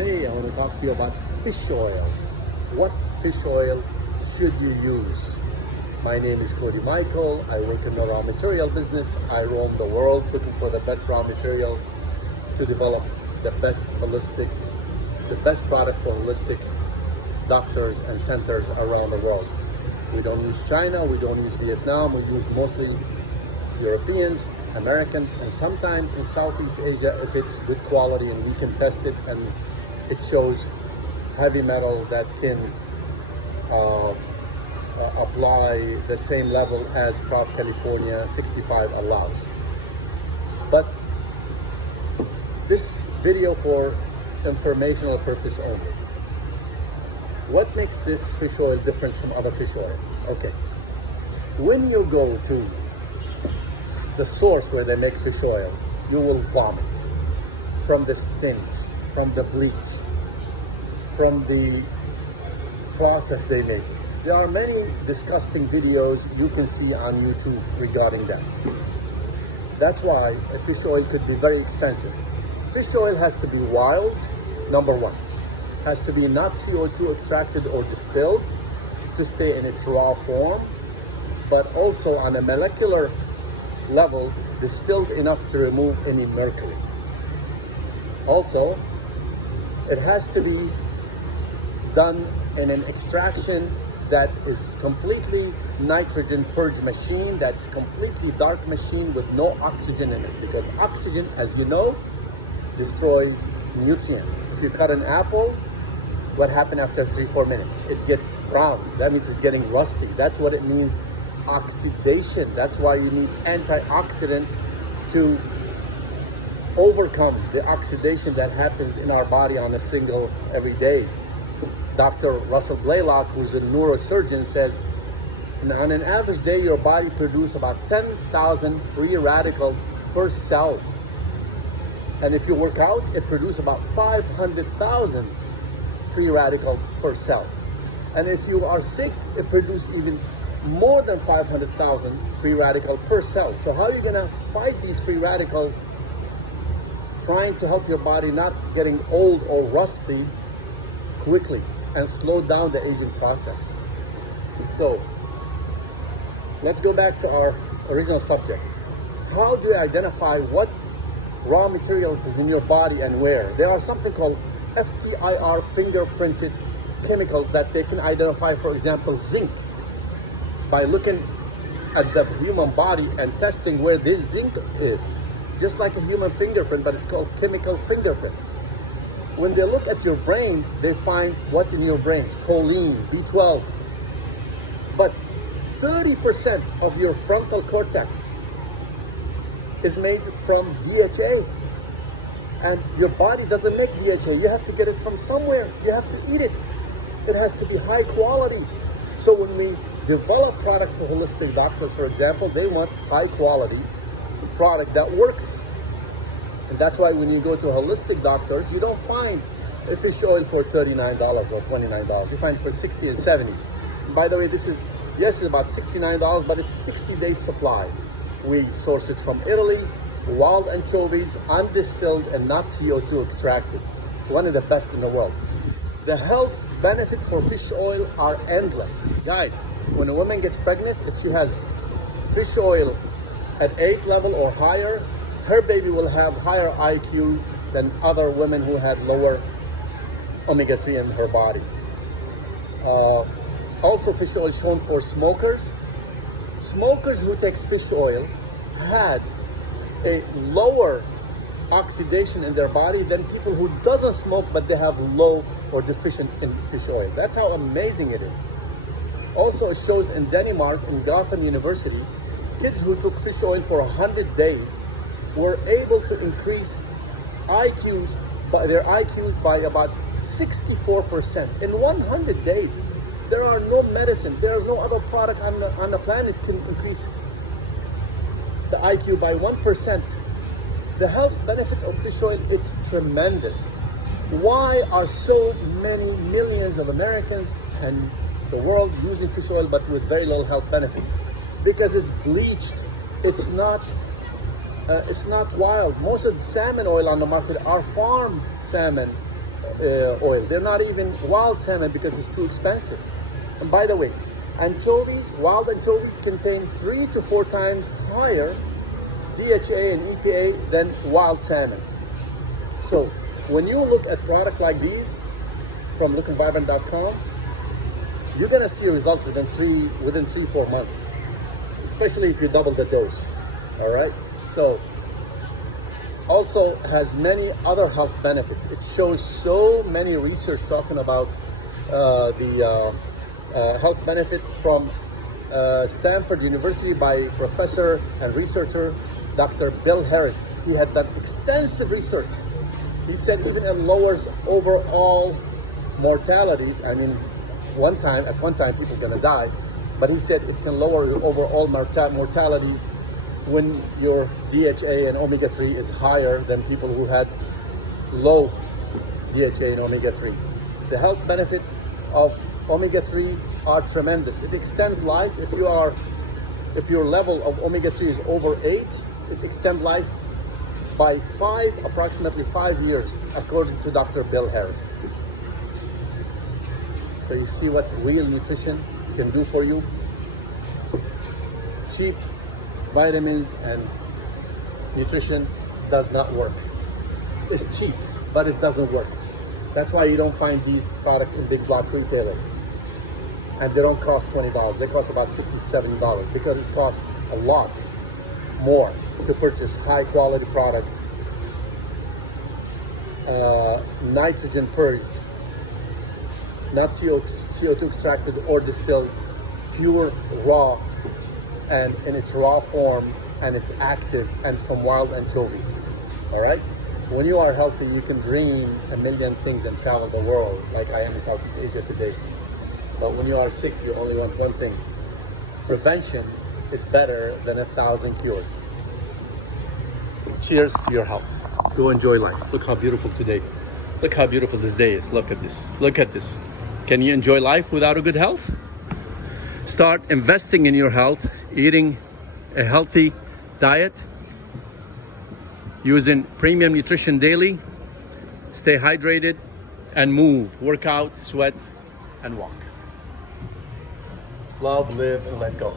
Today I want to talk to you about fish oil. What fish oil should you use? My name is Cody Michael. I work in the raw material business. I roam the world looking for the best raw material to develop the best product for holistic doctors and centers around the world. We don't use China, we don't use Vietnam, we use mostly Europeans, Americans, and sometimes in Southeast Asia if it's good quality and we can test it and it shows heavy metal that can apply the same level as Prop California 65 allows. But this video for informational purpose only. What makes this fish oil different from other fish oils? Okay, when you go to the source where they make fish oil, you will vomit from the stench, from the bleach, from the process they make. There are many disgusting videos you can see on YouTube regarding that. That's why a fish oil could be very expensive. Fish oil has to be wild, number one. Has to be not CO2 extracted or distilled to stay in its raw form, but also on a molecular level, distilled enough to remove any mercury. Also, it has to be done in an extraction that is completely nitrogen purge machine, that's completely dark machine with no oxygen in it, because oxygen, as you know, destroys nutrients. If you cut an apple, what happened after 3-4 minutes? It gets brown. That means it's getting rusty. That's what it means, oxidation. That's why you need antioxidant to overcome the oxidation that happens in our body on a single every day. Dr. Russell Blaylock, who's a neurosurgeon, says on an average day your body produces about 10,000 free radicals per cell, and if you work out it produces about 500,000 free radicals per cell, and if you are sick it produces even more than 500,000 free radicals per cell. So how are you going to fight these free radicals, trying to help your body not getting old or rusty quickly and slow down the aging process? So let's go back to our original subject. How do you identify what raw materials is in your body and where? There are something called FTIR fingerprinted chemicals that they can identify, for example, zinc, by looking at the human body and testing where this zinc is, just like a human fingerprint, but it's called chemical fingerprint. When they look at your brains, they find what's in your brains, choline, B12. But 30% of your frontal cortex is made from DHA. And your body doesn't make DHA. You have to get it from somewhere. You have to eat it. It has to be high quality. So when we develop product for holistic doctors, for example, they want high quality product that works. And that's why when you go to holistic doctors, you don't find a fish oil for $39 or $29. You find it for $60 and $70. And by the way, this is, yes, it's about $69, but it's 60 days supply. We source it from Italy, wild anchovies, undistilled and not CO2 extracted. It's one of the best in the world. The health benefits for fish oil are endless. Guys, when a woman gets pregnant, if she has fish oil at 8 level or higher, her baby will have higher IQ than other women who had lower omega-3 in her body. Also, fish oil shown for smokers. Smokers who takes fish oil had a lower oxidation in their body than people who doesn't smoke but they have low or deficient in fish oil. That's how amazing it is. Also, it shows in Denmark, in Gotham University, kids who took fish oil for 100 days were able to increase their IQs by about 64% in 100 days. There are no medicine, there is no other product on the planet can increase the IQ by 1%. The health benefit of fish oil, it's tremendous. Why are so many millions of Americans and the world using fish oil but with very little health benefit? Because it's bleached. It's not wild. Most of the salmon oil on the market are farm salmon oil. They're not even wild salmon because it's too expensive. And by the way, anchovies, wild anchovies contain 3 to 4 times higher DHA and EPA than wild salmon. So when you look at product like these from lookingvibrant.com, you're gonna see a result within 3-4 months, especially if you double the dose. All right. So also has many other health benefits. It shows so many research talking about the health benefit from Stanford University by professor and researcher Dr. Bill Harris. He had done extensive research. He said even it lowers overall mortalities. I mean, at one time people are gonna die, but he said it can lower your overall mortalities when your DHA and omega-3 is higher than people who had low DHA and omega-3. The health benefits of omega-3 are tremendous. It extends life. If your level of omega-3 is over 8, it extends life by approximately 5 years, according to Dr. Bill Harris. So you see what real nutrition can do for you. Cheap vitamins and nutrition does not work. It's cheap, but it doesn't work. That's why you don't find these products in big block retailers. And they don't cost $20. They cost about $60, $70 because it costs a lot more to purchase high quality product, nitrogen purged, not CO2 extracted or distilled, pure raw, and in its raw form, and it's active, and it's from wild anchovies. All right. When you are healthy, you can dream a million things and travel the world, like I am in Southeast Asia today. But when you are sick, you only want one thing. Prevention is better than 1,000 cures. Cheers to your health. Go enjoy life. Look how beautiful today. Look how beautiful this day is. Look at this. Look at this. Can you enjoy life without a good health? Start investing in your health, eating a healthy diet, using premium nutrition daily, stay hydrated, and move, work out, sweat, and walk. Love, live, and let go.